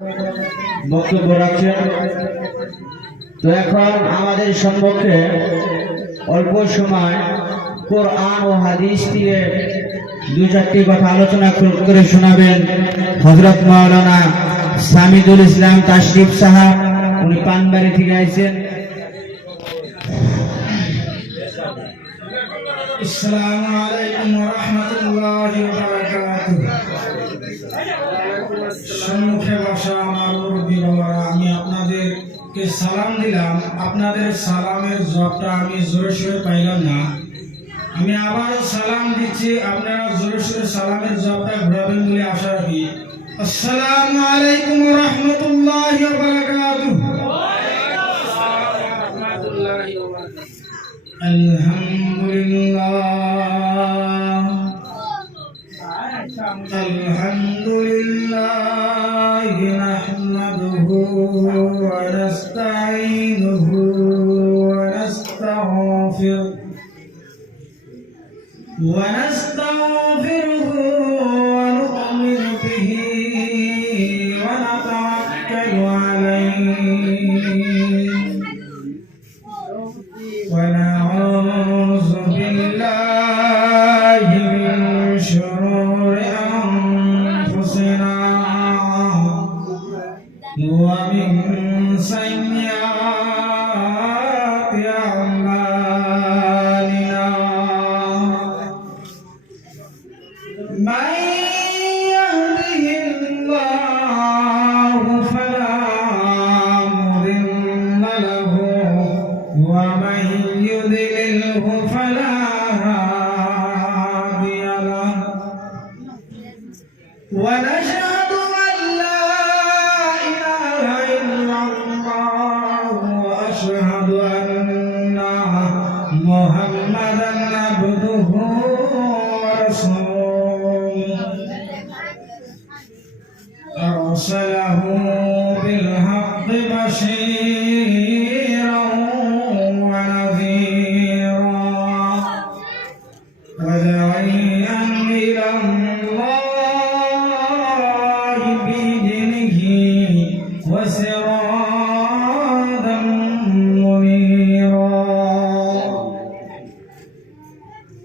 বক্তব্য রাখছেন। তো এখন আমাদের সম্পর্কে অল্প সময় কোরআন ও হাদিস দিয়ে দু চারটি কথা আলোচনা করে শোনাবেন। হজরত মৌলানা সামিদুল ইসলাম তাশরিফ সাহা, উনি পানবাড়ি থেকে আইছেন। আসসালামু আলাইকুম ওয়া রাহমাতুল্লাহি ওয়া বারাকাতুহু। সম্মুখে বসা আমার মুরব্বী আমি আপনাদেরকে সালাম দিলাম। আপনাদের সালামের জবটা আমি জোরে সোরে পাইলাম না। আমি আবারও সালাম দিচ্ছি আপনারা জোরে সোরে সালামের জবটা ঘোরাবেন বলে আশা রাখি। আসসালাম আলাইকুম রহমতুল্লাহ আলহামদুলিল্লাহ।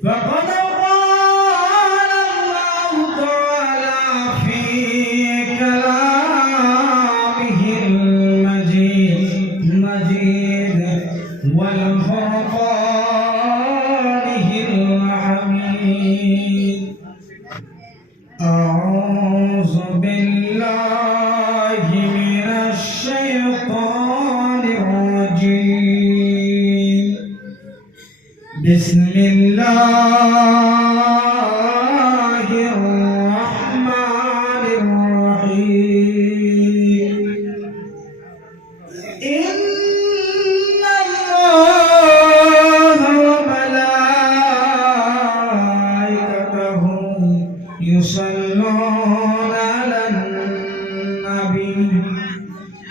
Vai, vai.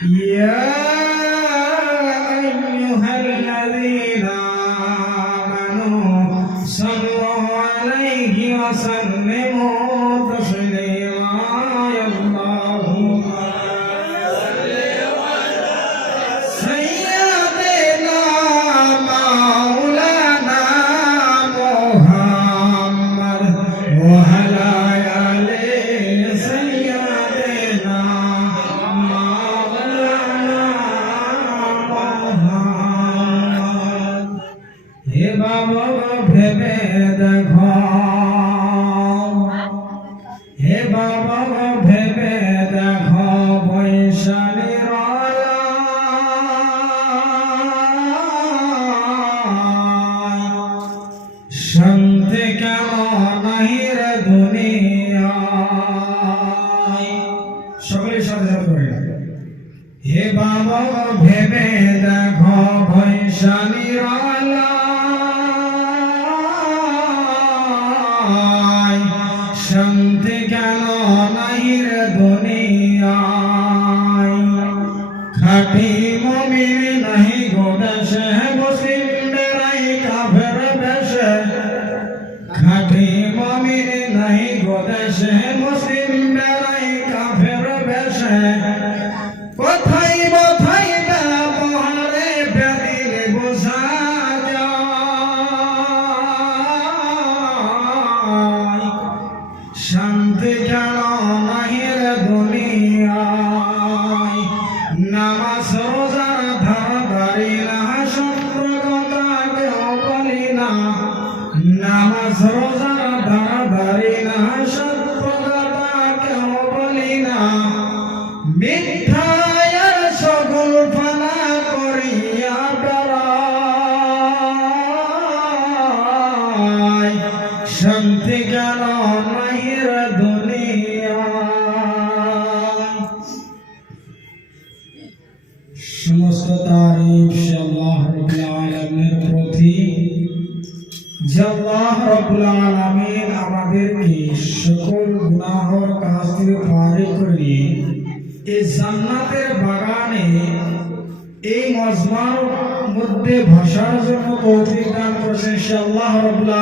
Yeah. শান্তি কেমন রে দুনিয়ায় সকলের সাথে সাথে করে হে বাবা ভেবে দেখো ভৈশালী শান্তি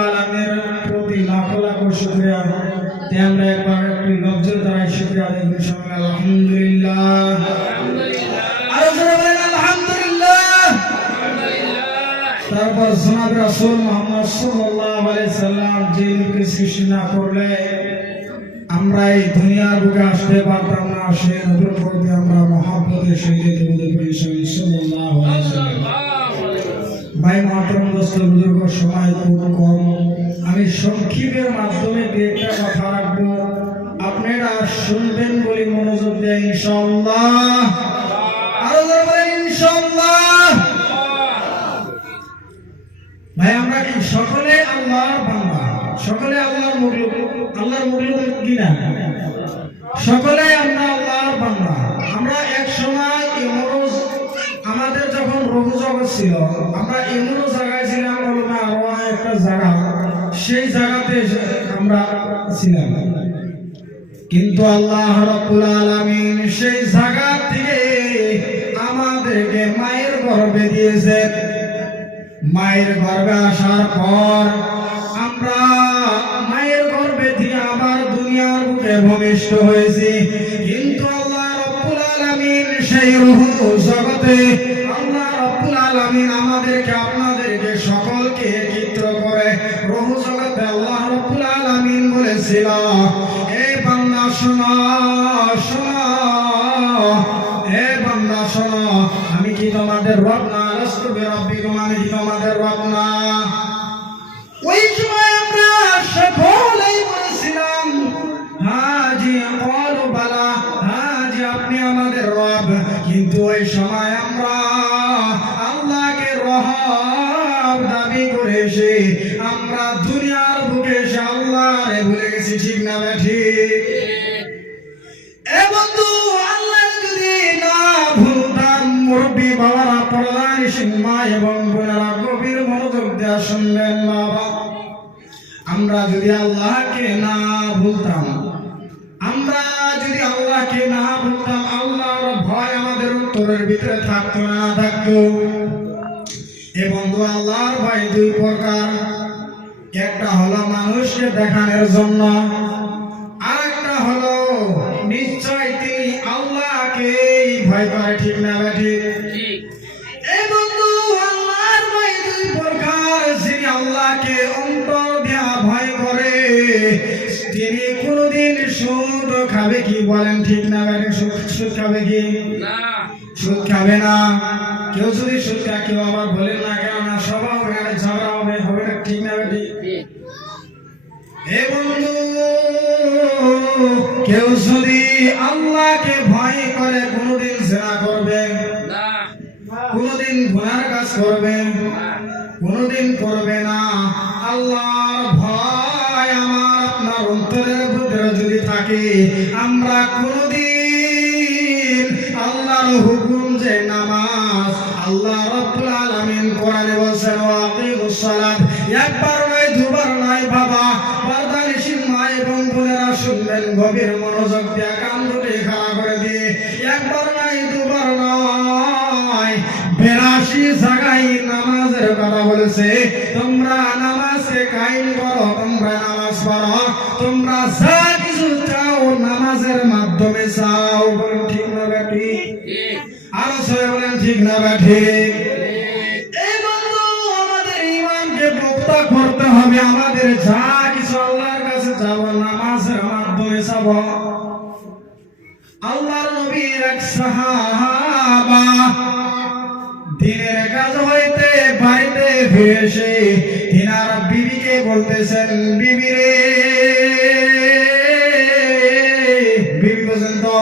আলামিনের প্রতি লাখ লাখ শুকরিয়া। তাই আমরা একবার একটু লজ্জার দ্বারা শুকরিয়া আদায় করি আলহামদুলিল্লাহ। সে আমরা মহাব্বতের সহিত ভাই বুজুর্গ সময় কম আমি সংক্ষিপের মাধ্যমে দু একটা কথা রাখব। আপনারা শুনবেন বলে মনোযোগ দেয় ইনশাআল্লাহ। ভাই, আমরা কি সকলে আল্লাহর বান্দা? সকলে আল্লাহর মুখলুক আল্লাহর মুখলুক কি না? সকলে আমরা আল্লাহর বান্দা। আমরা এক সময় ইমরোজ আমাদের যখন রঘু জগৎ ছিল, আমরা এমনও জায়গায় ছিলাম একটা জায়গা। সেই জায়গাতে আমরা ছিলাম। কিন্তু আল্লাহ রাব্বুল আলামিন সেই জায়গা থেকে আমাদেরকে মায়ের গর্ভে দিয়েছেন মায়ের গর্ভে আসার পর আমরা মায়ের গর্ভে দিয়ে আবার দুনিয়ার বুকে ভূমিষ্ঠ হয়েছি। কিন্তু আল্লাহ রব্বুল আলামিন সেই রূহ জগতে আল্লাহ রব্বুল আলামিন আমাদেরকে আপনাদেরকে বলেছিল এ বান্দা শোনা শোনা হে বান্দা শোনা, আমি কি তোমাদের রব না? আমি কি তোমাদের রব না? ভিতরে থাকতো না, থাকতো। এ বন্ধু, আল্লাহর ভয় দুই প্রকার। একটা হলো মানুষকে দেখানোর জন্য আর একটা হলো নিশ্চয় তিনি আল্লাহকে ভয় করে, ঠিক না যিনি তিনি কোনদিন সুদ খাবে কি বলেন, ঠিক না সুদ খাবে কি? সুদ খাবে না। কেউ যদি সুদ খায় কেউ আবার বলেন না কেন না সবাই ঝগড়া হবে হবে না ঠিক না বেঠি হে বন্ধু কেউ যদি আল্লাহকে ভয় করে কোনদিন জেনা করবে কোনদিন গুনার কাজ করবে কোনদিন করবে না। আল্লাহর ভয় আমার আপনার অন্তরের ভিতরে যদি থাকে আমরা কোনদিন আল্লাহর হুকুম একবার নয় দুবার নয় বাবা। বারদানি সিংমা এবং বোনেরা শুনবেন গভীর মনোযোগ দিয়ে কান দুটি খাড়া করে দিয়ে। একবার নয় দুবার নয় বেরাশি জায়গায় নামাজের কথা বলেছে। তোমরা নামাজকে কায়েম করো তোমরা নামাজ পড়ো। তোমরা যা কিছু চাও নামাজের মাধ্যমে চাও। বলুন ঠিক না বেটি আরও সবাই বলেন ঠিক না বা হবে আমাদের যা কিছু আল্লাহর কাছে যাব নামাজের মাধ্যমে যাব আল্লাহর নবীর এক সাহাবা দিনের কাজ হইতে বাড়িতে ফিরে এসে তিনার বিবিকে বলতেছেন বিবি রে বিবি বলছেন তো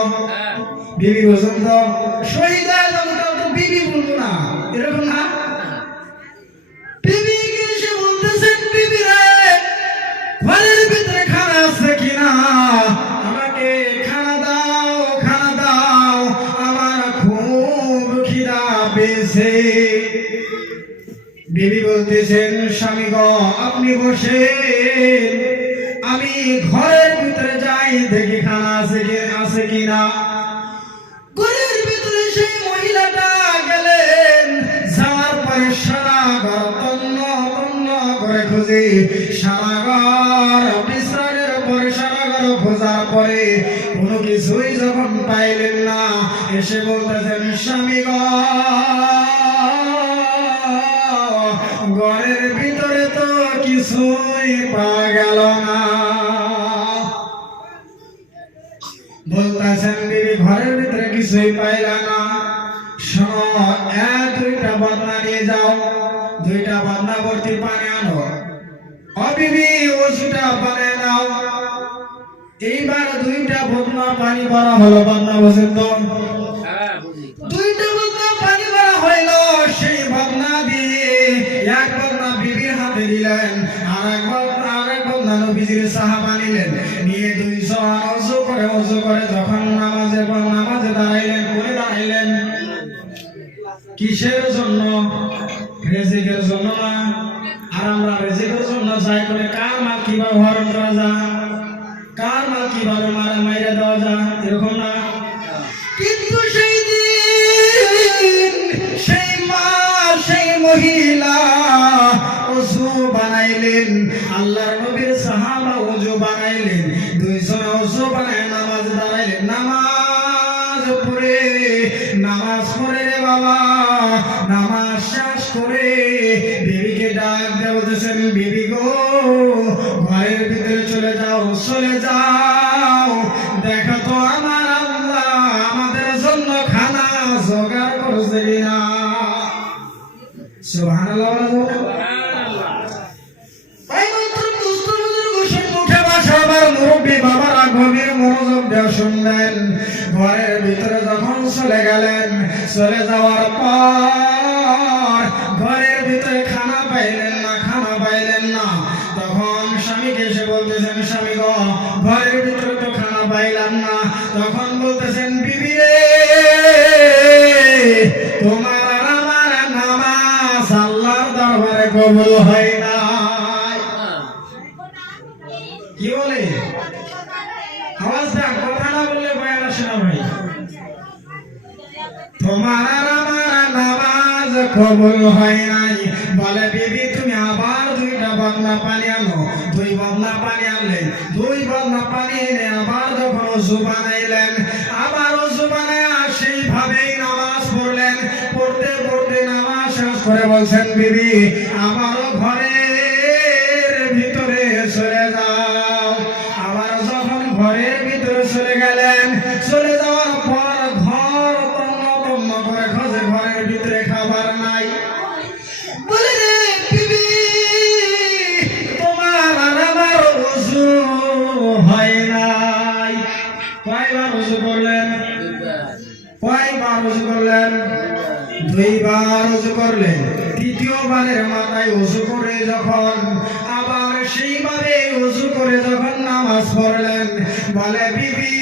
বিবি বলছেন তো শহীদ হয়ে বিবি বলব না এরকম না? বলতেছেন, স্বামী গ, আপনি বসে আমি ঘরের ভিতরে যাই, দেখি খানা আছে কি, আছে কিনা। ঘরের খুঁজে। খোঁজার পরে কোনো কিছুই যখন পাইলেন না, এসে বলতেছেন, স্বামী কিছুই পাওয়া গেল না বলতেছেন, বিবি, ঘরের ভিতরে কিছুই পাইলা না? শোনো, এক, দুইটা বদনা নিয়ে যাও। দুইটা বদনা ভর্তি পানি আনো। ও বিবি, ওষুধটা বানিয়ে নাও। এইবার দুইটা বদনা পানি ভরা হলো, বদনা বসে তো দুইটা বদনা পানি ভরা হইল, সেই বদনা দিয়ে এক বদনা বিবির হাতে দিলেন। নবীজির সাহাবা নিলেন। নিয়ে দুইশো অজু করে অজু করে যখন নামাজে নামাজে দাঁড়াইলেন করে দাঁড়াইলেন। কিসের জন্য? রেজিকের জন্য না? আর আমরা রেজিকের জন্য যাই করে কার মাল কীভাবে হরণ করা যায়? কার মাল কীভাবে মারা মাইরে দেওয়া যায়? এরকম না। স্বামীকে এসে বলতেছেন ভিতরে তো খানা পাইলাম না। তখন বলতেছেন তোমার আর আমার নামাজ আল্লাহর দরবারে হয় না কি বলে? তোমার আমার নামাজ কবুল হয় নাই। বলে, বিবি, তুমি আবার বদনা পানি আনো দুই বদনা পানি আনলেন দুই বদনা পানি এনে আবার যখন ওযু বানাইলেন, আবার ওযু বানায় সেইভাবেই নামাজ পড়লেন। পড়তে পড়তে নামাজ শেষ করে বলছেন, বিবি, আমারও ঘরের ভিতরে চলে যাও। আবার যখন ঘরের ভিতরে চলে গেলেন, চলে যাওয়ার পর ঘর খাবার নাই। তৃতীয়বারের মাথায় ওযু করে যখন, আবার সেইভাবে ওযু করে যখন নামাজ পড়লেন, বলে, বিবি,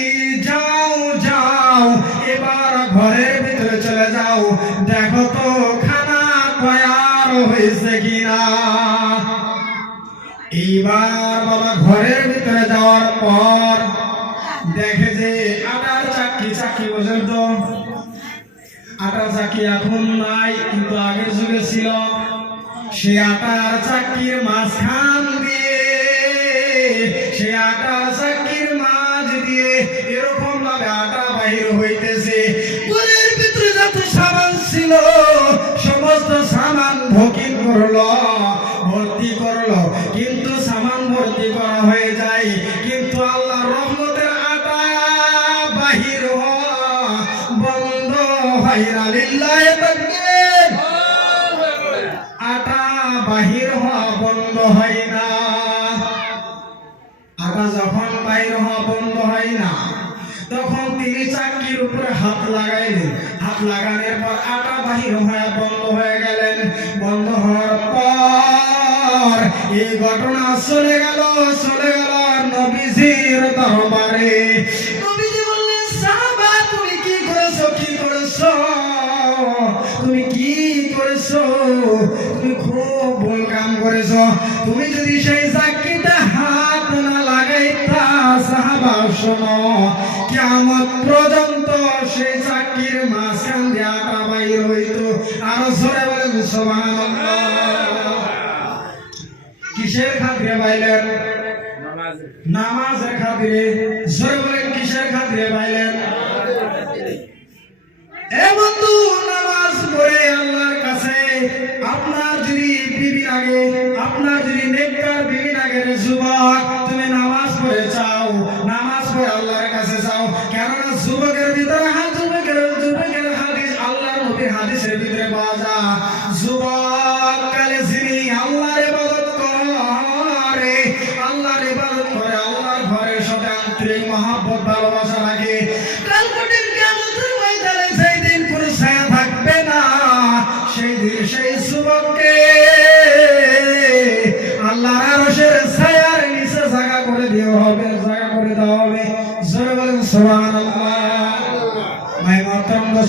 যাও যাও, এবার ঘরের ভিতরে চলে যাও। দেখো তো খানা তৈয়ার হয়েছে কিনা। এইবার বাবা ঘরের ভিতরে যাওয়ার পর দেখে যে আটার চাকরি চাকরি বোঝেন তো আটার চাকরি এখন নাই, কিন্তু আগের যুগে ছিল। সে আটার চাকির মাঝখান দিয়ে, সে আটার চাকির মাঝ দিয়ে এরকম ভাবে আটা বাহির হইতেছে। এই ঘটনা চলে গেল চলে গেল নবীজির দরবারে। নবীজি বললেন, সাহাবা, তুমি কি করেছ কি করেছ? তুমি কি করেছ? তুমি খুব ভুল কাম করেছ। তুমি যদি সেই চাকরিতে হাত না লাগাইতা, সাহাবা, শোনো কেমন পর্যন্ত সেই চাকরির মাঝখান দিয়ে বাইর হইতো। আরও জোরে বলেন, সুবহানাল্লাহ। কিসের খাতিরে বাইলেন? নামাজের। খাতিরে। জোরে বলেন কিসের খাতিরে বাইলেন? এমন তো নামাজ পড়ে আল্লাহর কাছে। আপনার যদি বিবি আগে আপনার যদি নেককার বিবি আগে রে যুবক তুমি নামাজ পড়ে চাও।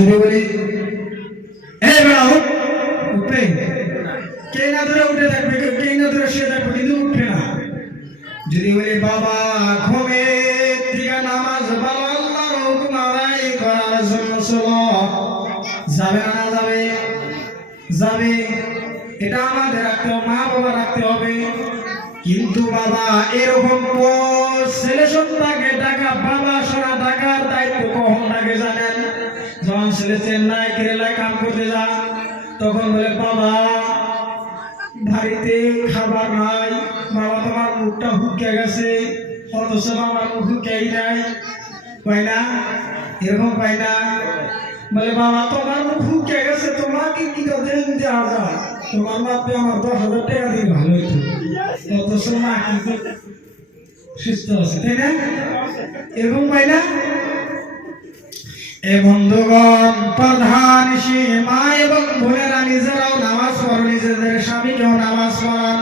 যদি বলি। কে না ধরে উঠে থাকবে কে না ধরে শুয়ে থাকবে, কিন্তু না। যদি বলি, বাবা, ঘুমে নামাজ আদায় করার জন্য যাবে না, যাবে। যাবে। এটা আমাদের রাখতে মা বাবা রাখতে হবে। কিন্তু বাবা, এরকম ছেলে সন্তানকে টাকা বাবা সোনা টাকার দায়িত্ব কখন থাকে জানেন? যখন ছেলে চেন্নাই কেরালায় কাম করতে যান তখন বলে, বাবা, বাড়িতে খাবার নাই, বাবা তোমার মুখটা হুকে গেছে, অথচ বাবার মুখ হুকেই নাই। পাই না? এরকম পাই না? বলে, বাবা, তোমার মুখ হুকে গেছে, তোমাকে কি করে দেওয়া যায়? তোমার মাপে আমার দশ হাজার টাকা দিয়ে ভালো হইতো। অথচ মা সুস্থ আছে, তাই না? এরকম পাই না? এ বন্ধুগণ, প্রধান মা এবং বোনেরা নিজেরাও নামাজ পড়ো, নিজেদের স্বামীকেও নামাজ পড়ান।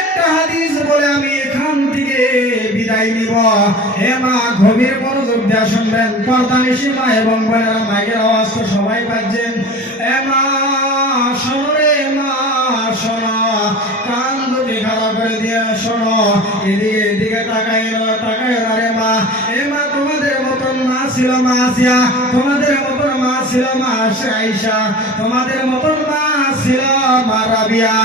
একটা হাদিস বলে আমি এখান থেকে বিদায় নিব। হে মা গভীর মনোযোগ মা এবং বোনেরা মাইকের আওয়াজ তো সবাই পাচ্ছেন। এ মা ছিল মা তোমাদের মতন মা ছিল মা আয়েশা তোমাদের মতন মা ছিল। মা রাবিয়া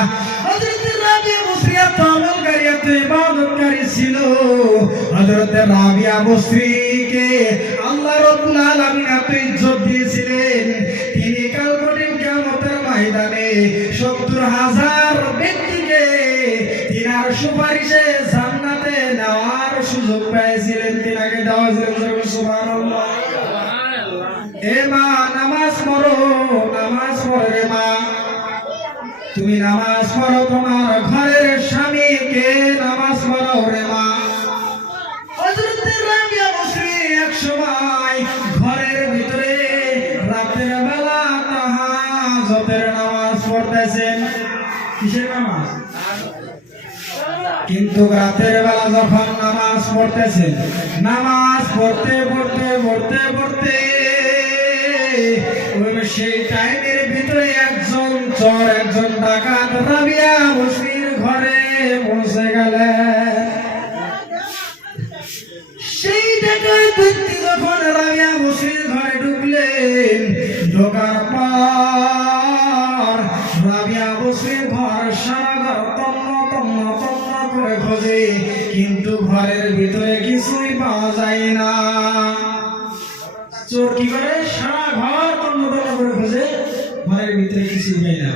আল্লাহ দিয়েছিলেন। তিনি কাল কঠিন ময়দানে 70 হাজার ব্যক্তিকে তিনার সুপারিশে তুমি নামাজ পড়ো, তোমার ঘরের স্বামীকে নামাজ পড়ো রে রাতের বেলা তাহা জতের নামাজ পড়তেছেন। কিসের নামাজ? কিন্তু রাতের বেলা যখন নামাজ পড়তেছে নামাজ পড়তে পড়তে পড়তে সেই টাইমের ভিতরে একজন চোর, একজন ডাকাত রাবিয়া মুসলির ঘরে পৌঁছে গেলেন সেই ডাকাত ব্যক্তি যখন রাবিয়া মুসলির ঘরে ঢুকলেন ঢোকার পর রাবিয়া মুসলির ঘর সারা তন্ন তন্ন তন্ন করে খোঁজে, কিন্তু ঘরের ভিতরে কিছুই পাওয়া যায় না। চোর কি করে? সারা ঘর করে খোঁজে ঘরের ভিতরে কিছুই পাই না।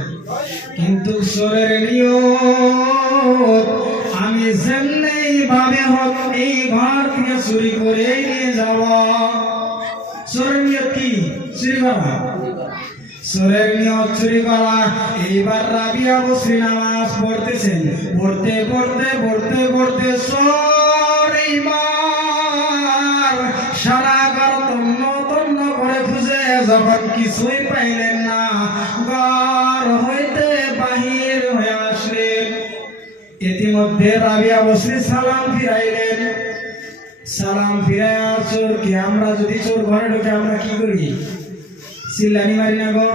কিন্তু চোরের নিয়ত আমি যেমনি ভাবে হোক, এই ঘর থেকে চুরি করে নিয়ে যাব চোরের নিয়ত কি? চুরি করা। চোরের নিয়ত চুরি করা। এইবার রাবিয়া বসে নামাজ পড়তেছেন। পড়তে পড়তে পড়তে পড়তে এইবার যখন কিছুই পাইলেন না, ঘর হইতে বাহির হয়ে আসলেন। ইতিমধ্যে রাবিয়া বসরি সালাম ফিরাইলেন। সালাম ফিরাইয়া চোরকে আমরা যদি চোর ঘরে ঢুকে আমরা কি করি? চিল্লানি মারি না গো।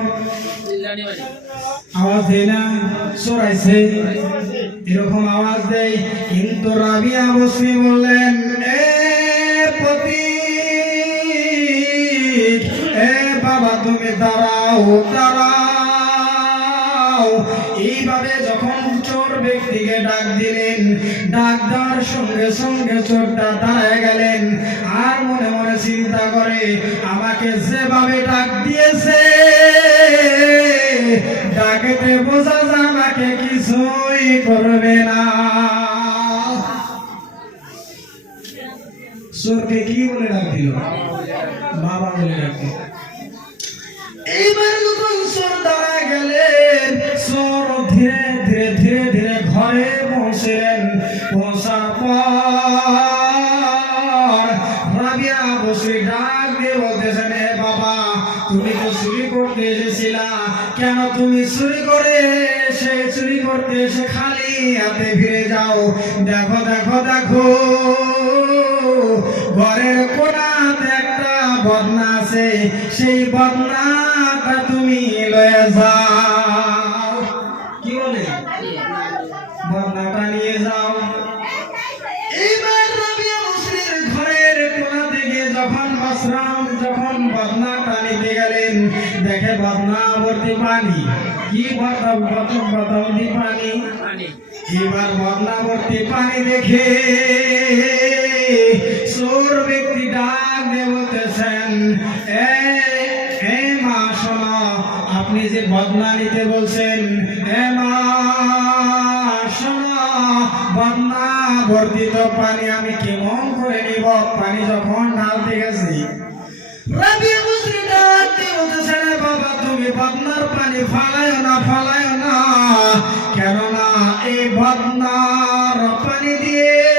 আওয়াজ দেয় না, চোর আইছে। এরকম আওয়াজ দেয়। কিন্তু রাবিয়া বসরি বললেন তুমি দাঁড়াও দাঁড়াও। এইভাবে যখন চোর ব্যক্তিকে ডাক দিলেন ডাক দেওয়ার সঙ্গে সঙ্গে চোরটা দাঁড়ায় গেলেন আর মনে মনে চিন্তা করে, আমাকে যেভাবে ডাক দিয়েছে, ডাকেতে বোঝা যায় আমাকে কিছুই করবে না। চোরকে কি বলে ডাক দিল? বাবা বলে ডাক দিল। এইবার যখন চোর দাঁড়া গেলেন। চোর ধীরে ধীরে ধীরে ধীরে ঘরে পৌঁছলেন। পৌঁছার পর বসে ডাক দিয়ে বলতেছেন হে বাবা, তুমি তো চুরি করতে এসেছিলা। কেন তুমি চুরি করে এসে, চুরি করতে এসে খালি হাতে ফিরে যাও? দেখো দেখো দেখো, ঘরের একটা বদনা আছে সেই বদনাটা তুমি লয়ে যাও। কি বলে? বদনাটা নিয়ে যাও। এইবার রাবিয়া মুসলির ঘরের কোনা থেকে যখন বাসরাম যখন বদনাটা নিতে গেলেন দেখে বদনা ভর্তি পানি। কি বদনা বদনা পানি। এবার বদনা ভর্তি পানি দেখে চোর ব্যক্তি ডাক শোনো, আপনি যে বদনা নিতে বলছেন বর্ধিত পানি আমি কেমন করে নিব? পানি যখন ঢালতে গেছি বাবা তুমি বদনার পানি ফালায় না ফালায় না। কেননা এই বদনার পানি দিয়ে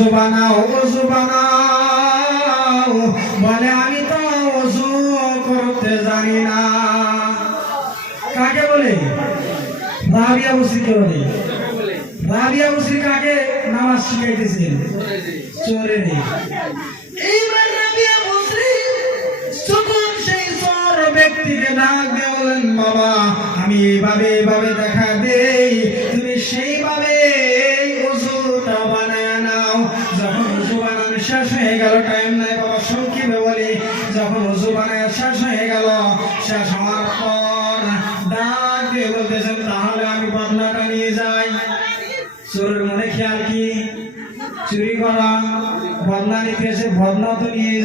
ওষু বানাও ওষু বানাও বলে, আমি তো ওষু করতে জানি না। কাকে বলে? রাবিয়া বসরিকে বলে? রাবিয়া মুসরি কাকে নামাজ শিখাইতেছেন চোরে নেই এইবার রাবিয়া মুসরি যখন সেই চোর ব্যক্তিকে ডাক দিয়ে বাবা, আমি এইভাবে এইভাবে দেখা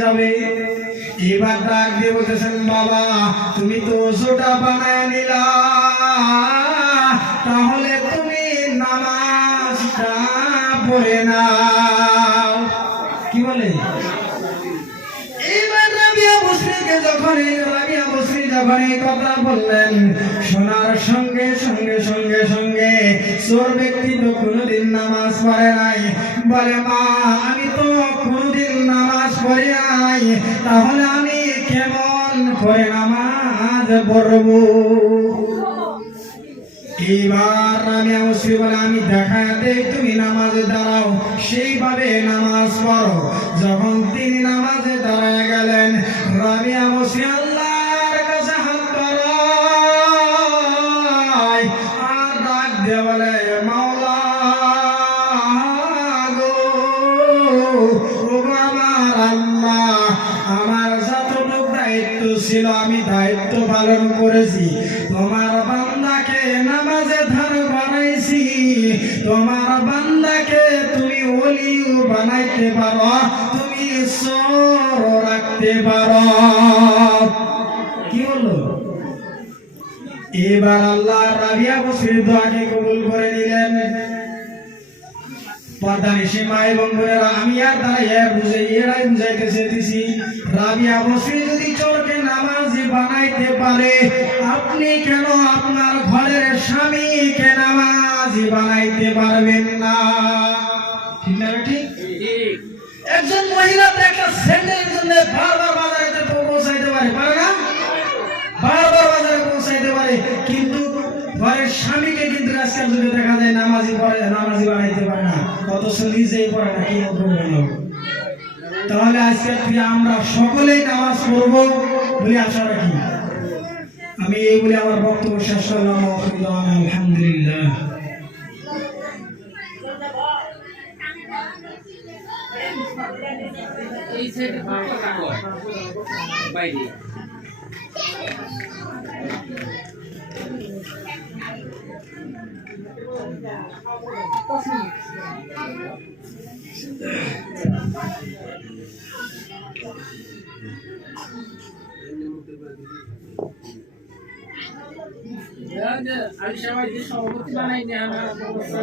যাবে। এবার ডাক দিয়ে বলতেছেন, বাবা, তুমি তো ওষুধটা বানায় নিলা। তাহলে তুমি নামাজটা পড়ে নাও। কি বলে? যখন শোনার সঙ্গে সঙ্গে সঙ্গে সঙ্গে তো কোনোদিন নামাজ পড়ে নাই। বলে, মা, আমি তো কোনোদিন নামাজ পড়ি তাহলে আমি কেমন করে নামাজ পড়ব? এইবার আমি অবশ্যই বলে, আমি দেখা দেই, তুমি নামাজে দাঁড়াও। সেইভাবে নামাজ পড়ো। যখন তিনি নামাজে দাঁড়ায় গেলেন, রবি অবশ্যই আল্লাহর কাছে হাত আর ডাক মাওলা গো আমার আল্লাহ আমার যতটুকু দায়িত্ব ছিল, আমি দায়িত্ব পালন করেছি। তোমার বান্দাকে নামাজে ধার বানাইছি। তোমার বান্দাকে তুমি অলিও বানাইতে পারো, তুমি সর রাখতে পারো। কি বলল? এবার আল্লাহ রাবিয়া বসির দোয়াকে কবুল করে নিলেন। পর্দানিশি মা এবং বোনেরা আমি আর তারা এর বুঝে, এরাই বুঝাইতে চেয়েছি রাবিয়া বসরি যদি চোরকে নামাজি বানাইতে পারে, আপনি কেন আপনার ঘরের স্বামীকে নামাজি বানাইতে পারবেন না? ঠিক না ঠিক একজন মহিলা একটা স্যান্ডেলের জন্য বারবার বাজারে পৌঁছাইতে পারে পারে না? বারবার বাজারে পৌঁছাইতে পারে, কিন্তু ঘরের স্বামীকে কিন্তু আজকাল যুগে দেখা যায় নামাজি পড়ে, নামাজি বানাইতে পারে না, অথচ নিজেই পড়ে না, কি তাহলে আজকে থেকে আমরা সকলেই নামাজ পড়ব, বলে আশা রাখি। আমি এই বলে আমার বক্তব্য শেষ করলাম আলহামদুলিল্লাহ। বাইরে। আমি সবাই যে সভাপতি বানাই না আমার অবস্থা